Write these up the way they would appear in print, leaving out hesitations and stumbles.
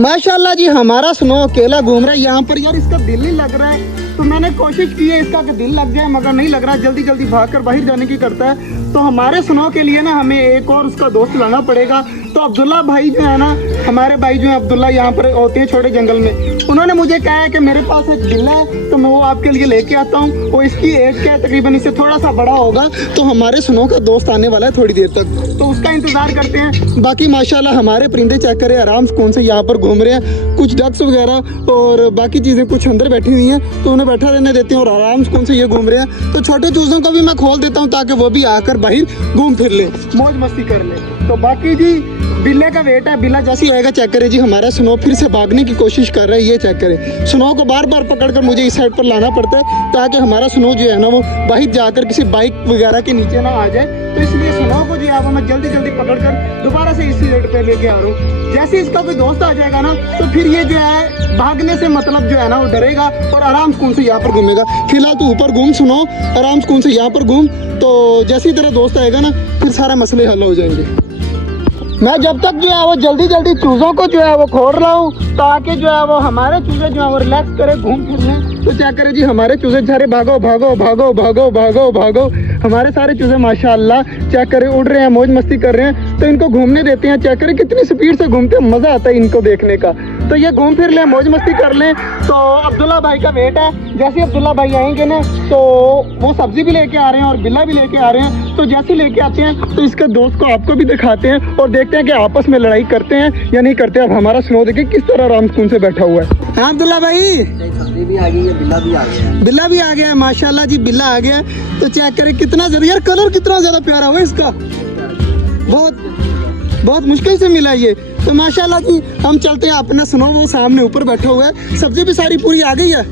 माशाल्लाह जी हमारा स्नो अकेला घूम रहा है यहाँ पर। यार इसका दिल नहीं लग रहा है, तो मैंने कोशिश की है इसका कि दिल लग जाए, मगर नहीं लग रहा। जल्दी जल्दी भागकर बाहर जाने की करता है। तो हमारे स्नो के लिए ना हमें एक और उसका दोस्त लाना पड़ेगा। तो अब्दुल्ला भाई जो है ना, हमारे भाई जो है अब्दुल्ला, यहाँ पर होते हैं छोटे जंगल में, उन्होंने मुझे कहा है कि मेरे पास एक बिल्ला है, तो मैं वो आपके लिए लेके आता हूँ। वो इसकी एज क्या है, तकरीबन इससे थोड़ा सा बड़ा होगा। तो हमारे स्नो का दोस्त आने वाला है थोड़ी देर तक, तो उसका इंतजार करते हैं। बाकी माशाल्लाह हमारे परिंदे चेक करें, आराम सुकून से यहाँ पर घूम रहे हैं। कुछ डक्स वगैरह और बाकी चीज़ें कुछ अंदर बैठी हुई हैं, तो उन्हें बैठा रहने देते हैं और आराम सुकून से ये घूम रहे हैं। तो छोटे चूज़ों को भी मैं खोल देता हूँ ताकि वो भी आकर बाहर घूम फिर ले, मौज मस्ती कर ले। तो बाकी जी बिल्ले का वेट है, बिल्ला जैसे ही आएगा चेक करें जी, हमारा स्नो फिर से भागने की कोशिश कर रहा है। ये चेक करें, स्नो को बार बार पकड़कर मुझे इस साइड पर लाना पड़ता है ताकि हमारा स्नो जो है ना वो बाहर जाकर किसी बाइक वगैरह के नीचे ना आ जाए। तो इसलिए स्नो को जो है वो मैं जल्दी जल्दी पकड़कर दोबारा से इसी रेट पे लेके आ रहा हूँ। जैसे इसका कोई दोस्त आ जाएगा ना, तो फिर ये जो है भागने से मतलब जो है ना वो डरेगा और आराम सुकून से यहाँ पर घूमेगा। फिलहाल तो ऊपर घूम, स्नो आराम सुकून से यहाँ पर घूम, तो जैसे ही तेरा दोस्त आएगा ना फिर सारे मसले हल हो जाएंगे। मैं जब तक जो है वो जल्दी जल्दी चूज़ों को जो है वो खोल रहा हूँ ताकि जो है वो हमारे चूज़े जो है वो रिलैक्स करे, घूम फिर लें। तो क्या करें जी, हमारे चूज़े सारे भागो भागो भागो भागो भागो भागो, हमारे सारे चूज़े माशाल्लाह चेक करें उड़ रहे हैं, मौज मस्ती कर रहे हैं। तो इनको घूमने देते हैं, चेक करें कितनी स्पीड से घूमते हैं, मज़ा आता है इनको देखने का। तो ये घूम फिर लें, मौज मस्ती कर लें। तो अब्दुल्ला भाई का वेट है, जैसे अब्दुल्ला भाई आएंगे ना तो वो सब्जी भी लेके आ रहे हैं और बिल्ला भी लेके आ रहे हैं। तो जैसे लेके आते हैं तो इसके दोस्त को आपको भी दिखाते हैं और देखते हैं कि आपस में लड़ाई करते हैं या नहीं करते। अब हमारा स्नो देखिए किस तरह आराम सुकून से बैठा हुआ है। हाँ अब्दुल्ला भाई, सब्जी भी आ गई है, बिल्ला भी आ गया है। बिल्ला भी आ गया है, माशाल्लाह जी बिल्ला आ गया है। तो चेक करें कितना जरूरी, यार कलर कितना ज्यादा प्यारा हुआ इसका, बहुत मुश्किल से मिला ये। तो माशाल्लाह जी हम चलते हैं, अपना स्नो वो सामने ऊपर बैठा हुआ है। सब्जी भी सारी पूरी आ गई है,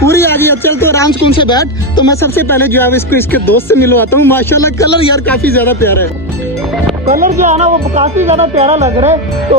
पूरी आ गई है। चल तो आराम सुकून से बैठ। तो मैं सबसे पहले जो है इसको इसके दोस्त से मिलवाता हूँ। माशाल्लाह कलर यार काफी ज्यादा प्यारा है, कलर जो है ना वो काफी ज्यादा प्यारा लग रहा है। तो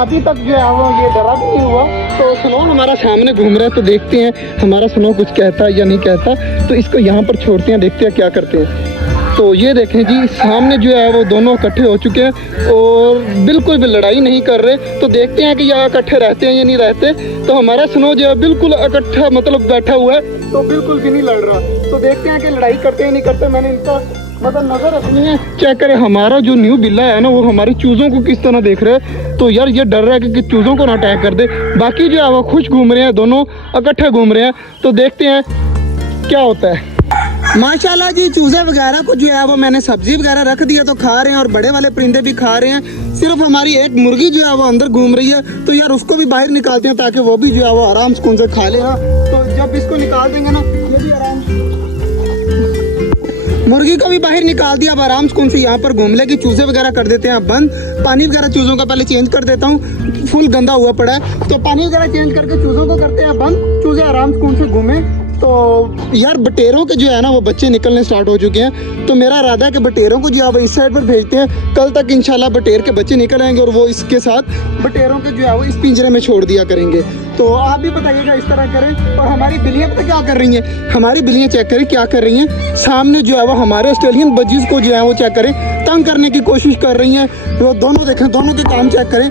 अभी तक जो है वो ये डरा भी नहीं हुआ। तो स्नो हमारा सामने घूम रहा है, तो देखते हैं हमारा स्नो कुछ कहता है या नहीं कहता। तो इसको यहाँ पर छोड़ते हैं, देखते हैं क्या करते हैं। तो ये देखें जी, सामने जो है वो दोनों इकट्ठे हो चुके हैं और बिल्कुल भी लड़ाई नहीं कर रहे। तो देखते हैं कि यहाँ इकट्ठे रहते हैं या नहीं रहते। तो हमारा स्नो जो है बिल्कुल इकट्ठा मतलब बैठा हुआ है, तो बिल्कुल भी नहीं लड़ रहा। तो देखते हैं कि लड़ाई करते हैं नहीं करते। मैंने इनका मतलब नजर रखनी है। चेक करें हमारा जो न्यू बिल्ला है ना वो हमारे चूज़ों को किस तरह देख रहे हैं। तो यार ये डर रहा है कि चूज़ों को ना अटैक कर दे। बाकी जो है वो खुश घूम रहे हैं, दोनों इकट्ठे घूम रहे हैं। तो देखते हैं क्या होता है। माशाल्लाह जी चूजे वगैरह को जो है वो मैंने सब्जी वगैरह रख दिया, तो खा रहे हैं और बड़े वाले परिंदे भी खा रहे हैं। सिर्फ हमारी एक मुर्गी जो है वो अंदर घूम रही है। तो यार उसको भी बाहर निकालते हैं ताकि वो भी जो है वो आराम सुकून से खा ले। तो जब इसको निकाल देंगे ना, ये भी आराम, मुर्गी को भी बाहर निकाल दिया। अब आराम सुकून से यहाँ पर घूम लेगी। चूजे वगैरह कर देते हैं बंद। पानी वगैरह चूजों का पहले चेंज कर देता हूँ, फुल गंदा हुआ पड़ा है। तो पानी वगैरह चेंज करके चूजों को करते हैं बंद, चूजे आराम सुकून से घूमे। तो यार बटेरों के जो है ना वो बच्चे निकलने स्टार्ट हो चुके हैं। तो मेरा इरादा है कि बटेरों को जो है वो इस साइड पर भेजते हैं। कल तक इंशाल्लाह बटेर के बच्चे निकल आएंगे और वो इसके साथ बटेरों के जो है वो इस पिंजरे में छोड़ दिया करेंगे। तो आप भी बताइएगा इस तरह करें। और हमारी बिल्लियाँ पता क्या कर रही हैं, हमारी बिल्लियाँ चेक करें क्या कर रही हैं। सामने जो है वो हमारे ऑस्ट्रेलियन बजीज को जो है वो चेक करें तंग करने की कोशिश कर रही हैं। वो दोनों देखें, दोनों के काम चेक करें,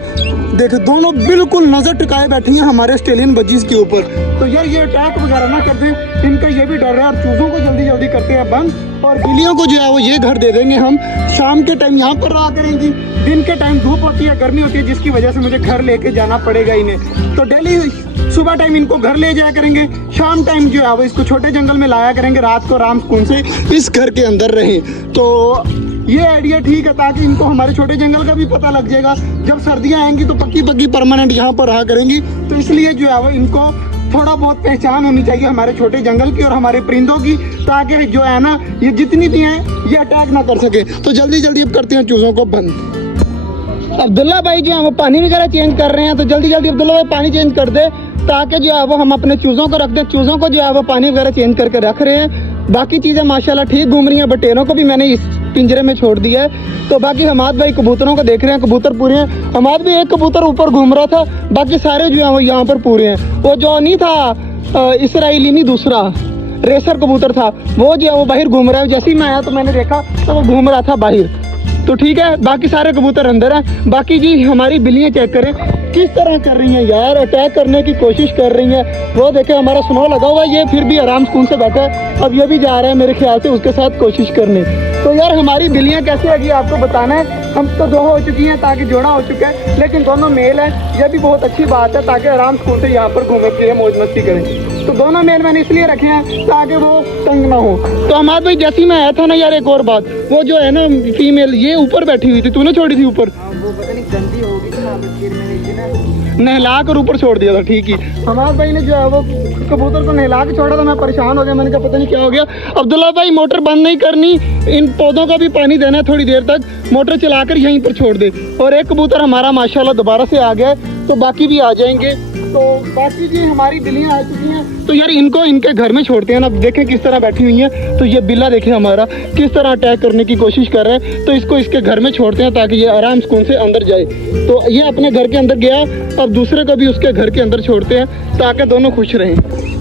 देखें दोनों बिल्कुल नजर टिकाए बैठी हैं हमारे ऑस्ट्रेलियन बजीज के ऊपर। तो यार ये अटैक वगैरह ना कर दें, इनका ये भी डर है। और चूज़ों को जल्दी जल्दी करते हैं बंद और बिल्लियों को जो है वो ये घर दे देंगे हम। शाम के टाइम यहाँ पर रहा करेंगी, दिन के टाइम धूप होती है, गर्मी होती है, जिसकी वजह से मुझे घर लेके जाना पड़ेगा इन्हें। तो डेली सुबह टाइम इनको घर ले जाया करेंगे, शाम टाइम जो है वो इसको छोटे जंगल में लाया करेंगे। रात को आराम सुकून से इस घर के अंदर रहें। तो ये आइडिया ठीक है ताकि इनको हमारे छोटे जंगल का भी पता लग जाएगा। जब सर्दियाँ आएंगी तो पक्की पक्की परमानेंट यहाँ पर रहा करेंगी। तो इसलिए जो है वो इनको थोड़ा बहुत पहचान होनी चाहिए हमारे छोटे जंगल की और हमारे परिंदों की, ताकि जो है ना ये जितनी भी हैं ये अटैक ना कर सके। तो जल्दी जल्दी अब करते हैं चूज़ों को बंद। अब्दुल्ला भाई जो है वो पानी वगैरह चेंज कर रहे हैं। तो जल्दी जल्दी अब्दुल्ला भाई पानी चेंज कर दे ताकि जो है वो हम अपने चूज़ों को रख दें। चूज़ों को जो है वो पानी वगैरह चेंज करके रख रहे हैं। बाकी चीज़ें माशाल्लाह ठीक घूम रही हैं। बटेरों को भी मैंने इस पिंजरे में छोड़ दिया है। तो बाकी हमाद भाई कबूतरों को देख रहे हैं, कबूतर पूरे हैं। हमाद भी एक कबूतर ऊपर घूम रहा था, बाकी सारे जो है वो यहाँ पर पूरे हैं। वो जो नहीं था इसराइली नहीं, दूसरा रेसर कबूतर था, वो जो है वो बाहर घूम रहा है। जैसे ही मैं आया तो मैंने देखा तो वो घूम रहा था बाहर। तो ठीक है, बाकी सारे कबूतर अंदर हैं। बाकी जी हमारी बिल्लियाँ चेक करें किस तरह कर रही हैं यार, अटैक करने की कोशिश कर रही हैं। वो देखे हमारा स्नो लगा हुआ है, ये फिर भी आराम सुकून से बैठा है। अब ये भी जा रहा है मेरे ख्याल से उसके साथ कोशिश करने। तो यार हमारी बिल्लियाँ कैसी लगी आपको बताना है। हम तो 2 हो चुकी हैं, ताकि जोड़ा हो चुका है, लेकिन दोनों मेल है। यह भी बहुत अच्छी बात है, ताकि आराम सुकून से यहाँ पर घूमे फिरे मौज मस्ती करें। तो दोनों मेल मैंने इसलिए रखे हैं ताकि वो तंग ना हो। तो हमारे भाई जैसे ही मैं आया था ना यार, एक और बात, वो जो है ना फीमेल ये ऊपर बैठी हुई थी, तूने छोड़ी थी ऊपर, वो पता नहीं गंदी होगी फिर मैंने इसे ना नहला कर ऊपर छोड़ दिया था। ठीक ही हमारे भाई ने जो है वो कबूतर को नहला के छोड़ा था। मैं परेशान हो गया, मैंने कहा पता नहीं क्या हो गया। अब्दुल्ला भाई मोटर बंद नहीं करनी, इन पौधों का भी पानी देना है थोड़ी देर तक, मोटर चलाकर यहीं पर छोड़ दे। और एक कबूतर हमारा माशाल्लाह दोबारा से आ गया है, तो बाकी भी आ जाएंगे। तो बाकी जी हमारी बिल्लियाँ आ चुकी हैं, तो यार इनको इनके घर में छोड़ते हैं ना। देखें किस तरह बैठी हुई हैं। तो ये बिल्ला देखें हमारा किस तरह अटैक करने की कोशिश कर रहे हैं। तो इसको इसके घर में छोड़ते हैं ताकि ये आराम सुकून से अंदर जाए। तो ये अपने घर के अंदर गया, अब दूसरे को भी उसके घर के अंदर छोड़ते हैं ताकि दोनों खुश रहें।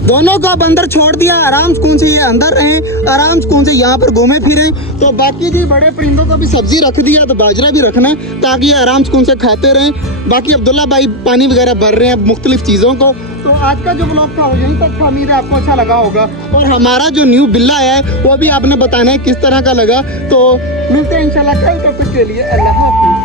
दोनों को अब अंदर छोड़ दिया, आराम सुकून से ये अंदर रहें, आराम सुकून से यहाँ पर घूमे फिरें। तो बाकी जी बड़े परिंदों को भी सब्जी रख दिया, तो बाजरा भी रखना है ताकि ये आराम सुकून से खाते रहें। बाकी अब्दुल्ला भाई पानी वगैरह भर रहे हैं मुख्तलिफ चीज़ों को। तो आज का जो ब्लॉग था वो यहीं तक था, उम्मीद है आपको अच्छा लगा होगा। और हमारा जो न्यू बिल्ला है वो भी आपने बताना है किस तरह का लगा। तो मिलते हैं इंशाल्लाह कल, तब तक के लिए अल्लाह हाफिज़।